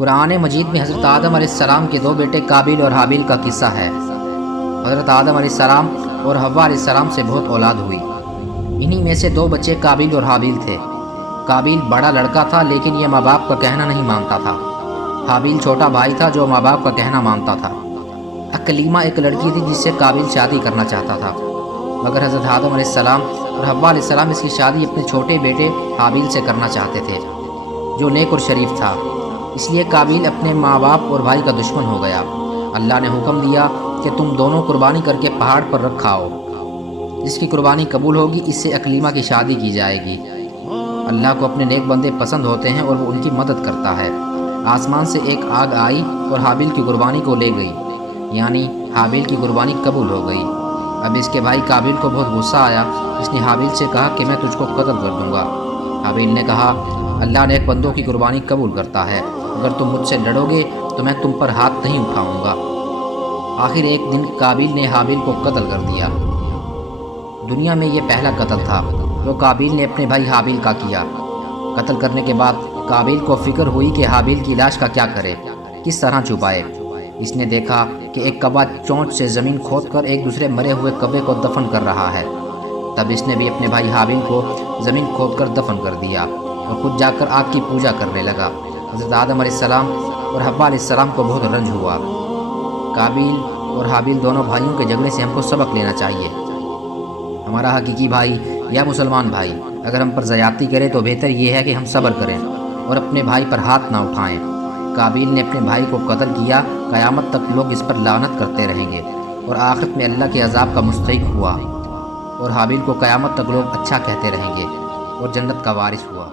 قرآن مجید میں حضرت آدم علیہ السلام کے دو بیٹے قابیل اور حابیل کا قصہ ہے۔ حضرت آدم علیہ السلام اور حوا علیہ السلام سے بہت اولاد ہوئی۔ انہی میں سے دو بچے قابیل اور حابیل تھے۔ قابیل بڑا لڑکا تھا لیکن یہ ماں باپ کا کہنا نہیں مانتا تھا۔ حابیل چھوٹا بھائی تھا جو ماں باپ کا کہنا مانتا تھا۔ اکلیمہ ایک لڑکی تھی جس سے قابیل شادی کرنا چاہتا تھا، مگر حضرت آدم علیہ السلام اور حوا علیہ السلام اس کی شادی اپنے چھوٹے بیٹے حابیل سے کرنا چاہتے تھے جو نیک اور شریف تھا۔ اس لیے قابیل اپنے ماں باپ اور بھائی کا دشمن ہو گیا۔ اللہ نے حکم دیا کہ تم دونوں قربانی کر کے پہاڑ پر رکھاؤ، جس کی قربانی قبول ہوگی اس سے اکلیمہ کی شادی کی جائے گی۔ اللہ کو اپنے نیک بندے پسند ہوتے ہیں اور وہ ان کی مدد کرتا ہے۔ آسمان سے ایک آگ آئی اور حابیل کی قربانی کو لے گئی، یعنی حابیل کی قربانی قبول ہو گئی۔ اب اس کے بھائی قابیل کو بہت غصہ آیا۔ اس نے حابیل سے کہا کہ میں تجھ کو قتل کر دوں گا۔ حابیل نے کہا اللہ نیک بندوں کی قربانی قبول کرتا ہے، اگر تم مجھ سے لڑو گے تو میں تم پر ہاتھ نہیں اٹھاؤں گا۔ آخر ایک دن قابیل نے حابیل کو قتل کر دیا۔ دنیا میں یہ پہلا قتل تھا جو قابیل نے اپنے بھائی حابیل کا کیا۔ قتل کرنے کے بعد قابیل کو فکر ہوئی کہ حابیل کی لاش کا کیا کرے، کس طرح چھپائے۔ اس نے دیکھا کہ ایک کوا چونچ سے زمین کھود کر ایک دوسرے مرے ہوئے کوے کو دفن کر رہا ہے۔ تب اس نے بھی اپنے بھائی حابیل کو زمین کھود کر دفن کر دیا اور خود جا کر آگ کی پوجا کرنے لگا۔ حضرت آدم علیہ السلام اور حوا علیہ السلام کو بہت رنج ہوا۔ قابیل اور حابیل دونوں بھائیوں کے جھگڑے سے ہم کو سبق لینا چاہیے۔ ہمارا حقیقی بھائی یا مسلمان بھائی اگر ہم پر زیادتی کرے تو بہتر یہ ہے کہ ہم صبر کریں اور اپنے بھائی پر ہاتھ نہ اٹھائیں۔ قابیل نے اپنے بھائی کو قتل کیا، قیامت تک لوگ اس پر لعنت کرتے رہیں گے اور آخرت میں اللہ کے عذاب کا مستحق ہوا، اور حابیل کو قیامت تک لوگ اچھا کہتے رہیں گے اور جنت کا وارث ہوا۔